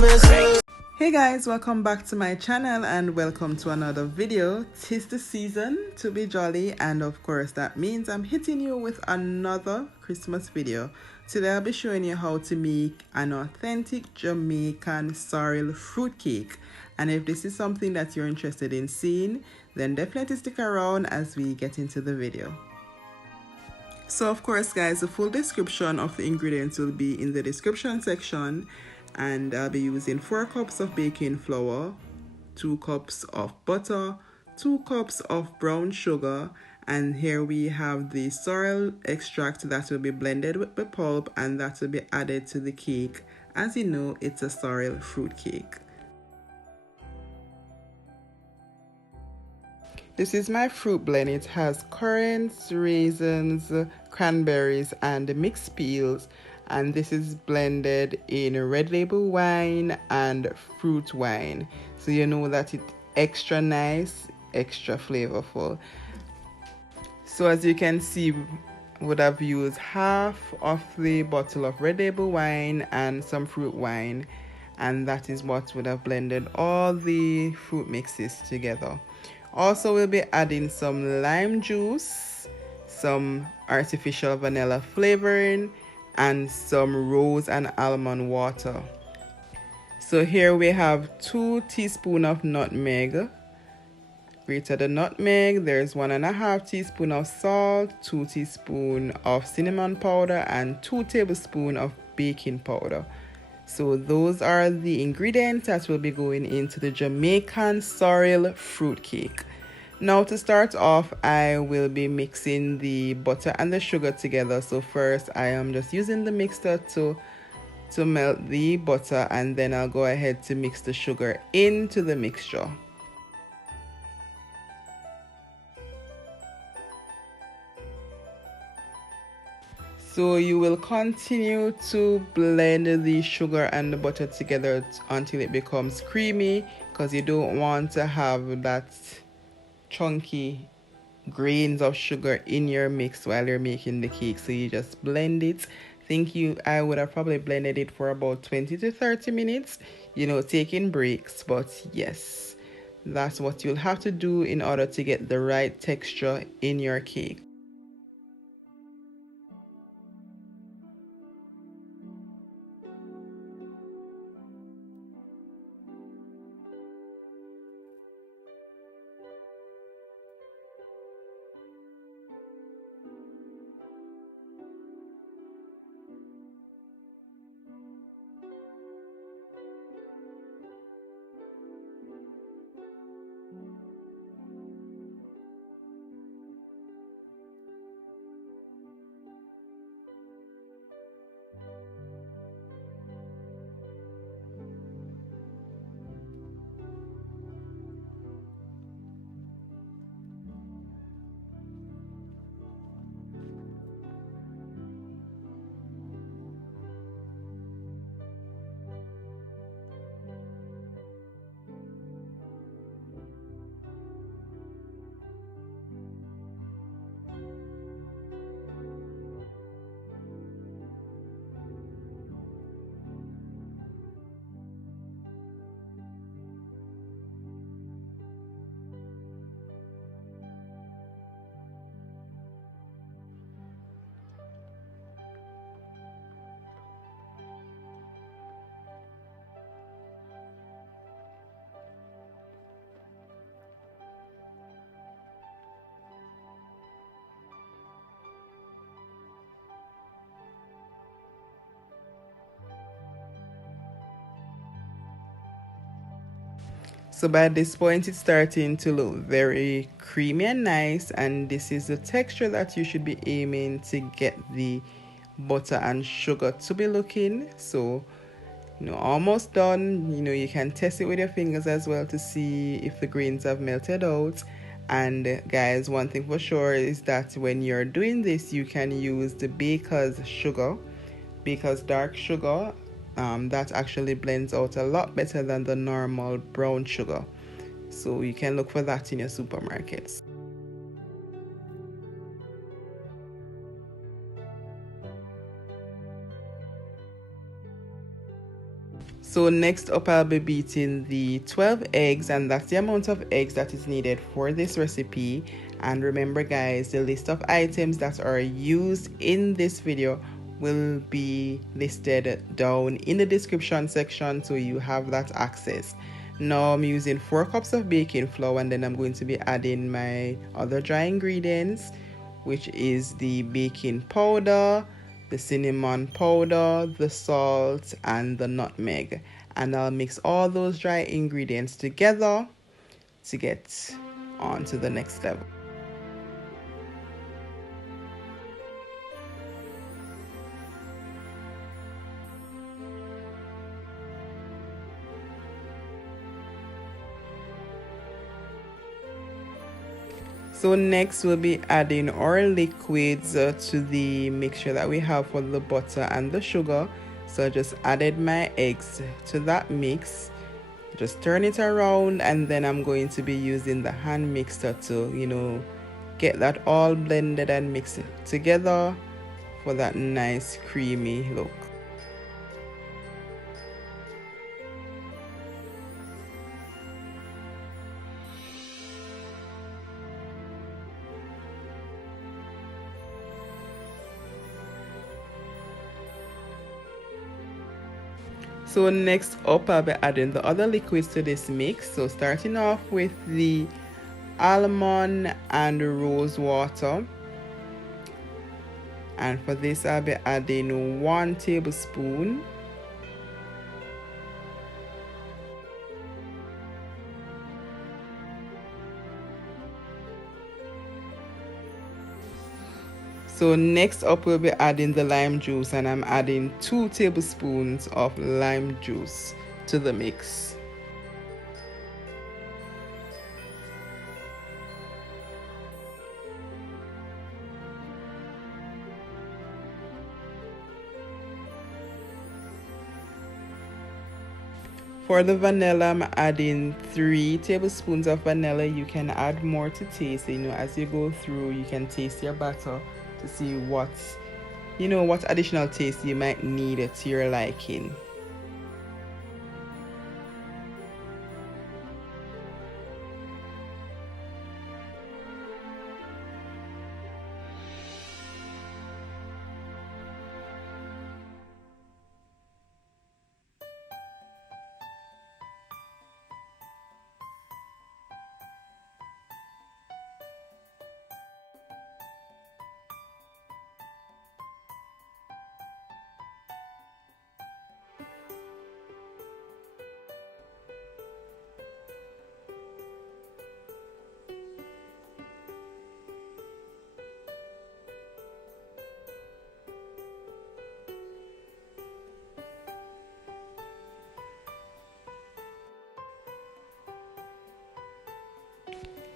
Hey guys, welcome back to my channel and welcome to another video. 'Tis the season to be jolly, and of course that means I'm hitting you with another Christmas video. Today I'll be showing you how to make an authentic Jamaican sorrel fruitcake, and if this is something that you're interested in seeing, then definitely stick around as we get into the video. So of course guys, the full description of the ingredients will be in the description section, and I'll be using 4 cups of baking flour, 2 cups of butter, 2 cups of brown sugar, and here we have the sorrel extract that will be blended with the pulp and that will be added to the cake. As you know, it's a sorrel fruit cake. This is my fruit blend. It has currants, raisins, cranberries, and mixed peels. And this is blended in red label wine and fruit wine. So you know that it's extra nice, extra flavorful. So as you can see, would have used half of the bottle of red label wine and some fruit wine. And that is what would have blended all the fruit mixes together. Also, we'll be adding some lime juice, some artificial vanilla flavoring, and some rose and almond water. So here we have 2 teaspoons of nutmeg. Grated the nutmeg. There's 1.5 teaspoons of salt, 2 teaspoons of cinnamon powder, and 2 tablespoons of baking powder. So those are the ingredients that will be going into the Jamaican sorrel fruit cake. Now to start off, I will be mixing the butter and the sugar together. So first I am just using the mixer to melt the butter, and then I'll go ahead to mix the sugar into the mixture. So you will continue to blend the sugar and the butter together until it becomes creamy, because you don't want to have that chunky grains of sugar in your mix while you're making the cake. So you just blend it. I would have probably blended it for about 20 to 30 minutes, taking breaks. But yes, that's what you'll have to do in order to get the right texture in your cake. So by this point, it's starting to look very creamy and nice, and this is the texture that you should be aiming to get the butter and sugar to be looking. So almost done. You can test it with your fingers as well to see if the grains have melted out. And guys, one thing for sure is that when you're doing this, you can use the baker's dark sugar. That actually blends out a lot better than the normal brown sugar. So you can look for that in your supermarkets. So next up, I'll be beating the 12 eggs, and that's the amount of eggs that is needed for this recipe. And remember guys, the list of items that are used in this video will be listed down in the description section, so you have that access. Now I'm using 4 cups of baking flour, and then I'm going to be adding my other dry ingredients, which is the baking powder, the cinnamon powder, the salt, and the nutmeg. And I'll mix all those dry ingredients together to get on to the next level. So next we'll be adding our liquids to the mixture that we have for the butter and the sugar. So I just added my eggs to that mix, just turn it around, and then I'm going to be using the hand mixer to get that all blended and mix it together for that nice creamy look. So next up, I'll be adding the other liquids to this mix. So starting off with the almond and rose water. And for this, I'll be adding 1 tablespoon. So next up, we'll be adding the lime juice, and I'm adding 2 tablespoons of lime juice to the mix. For the vanilla, I'm adding 3 tablespoons of vanilla. You can add more to taste. As you go through, you can taste your batter to see what additional taste you might need to your liking.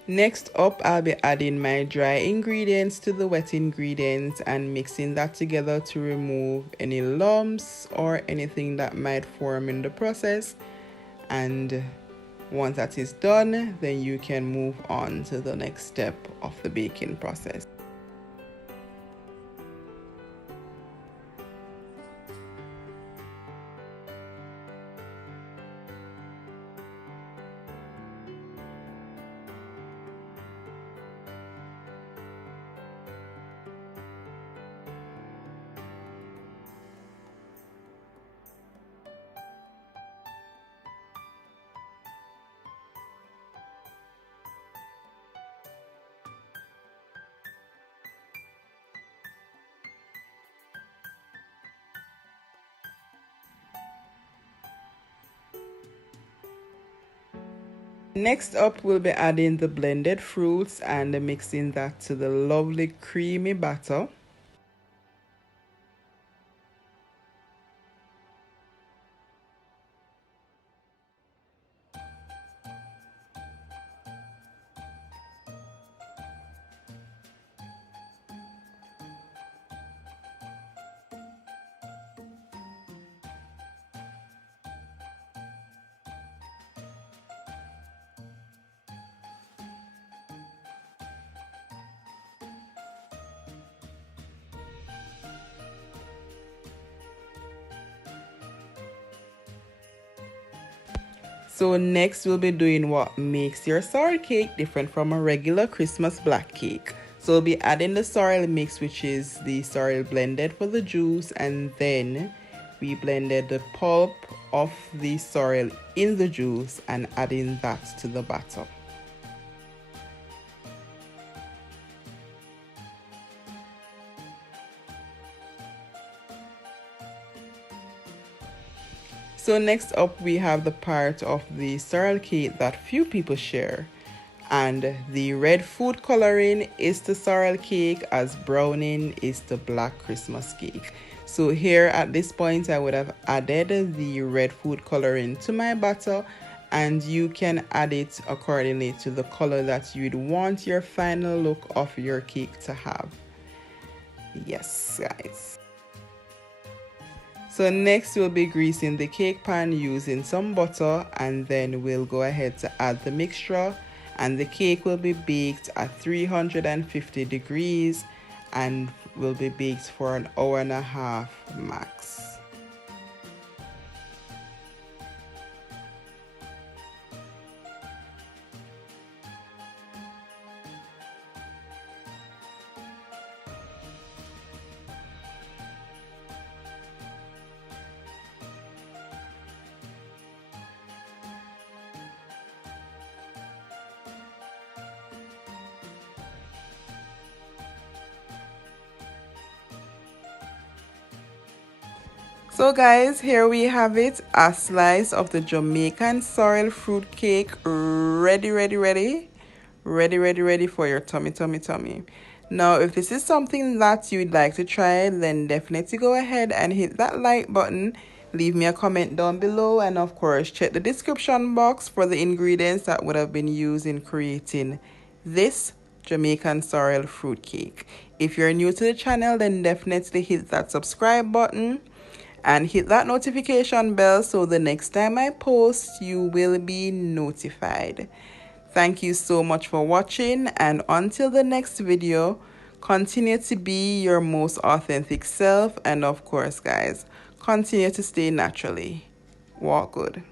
Next up, I'll be adding my dry ingredients to the wet ingredients and mixing that together to remove any lumps or anything that might form in the process. And once that is done, then you can move on to the next step of the baking process. Next up, we'll be adding the blended fruits and mixing that to the lovely creamy batter. So next we'll be doing what makes your sorrel cake different from a regular Christmas black cake. So we'll be adding the sorrel mix, which is the sorrel blended for the juice, and then we blended the pulp of the sorrel in the juice and adding that to the batter. So next up we have the part of the sorrel cake that few people share, and the red food coloring is the sorrel cake as browning is the black Christmas cake. So here at this point I would have added the red food coloring to my batter, and you can add it accordingly to the color that you'd want your final look of your cake to have. Yes guys. So next we'll be greasing the cake pan using some butter, and then we'll go ahead to add the mixture, and the cake will be baked at 350 degrees and will be baked for an hour and a half max. So guys, here we have it, a slice of the Jamaican sorrel fruit cake ready for your tummy. Now if this is something that you'd like to try, then definitely go ahead and hit that like button, leave me a comment down below, and of course check the description box for the ingredients that would have been used in creating this Jamaican sorrel fruit cake. If you're new to the channel, then definitely hit that subscribe button and hit that notification bell so the next time I post you will be notified. Thank you so much for watching, and until the next video, continue to be your most authentic self, and of course guys, continue to stay naturally. Walk good.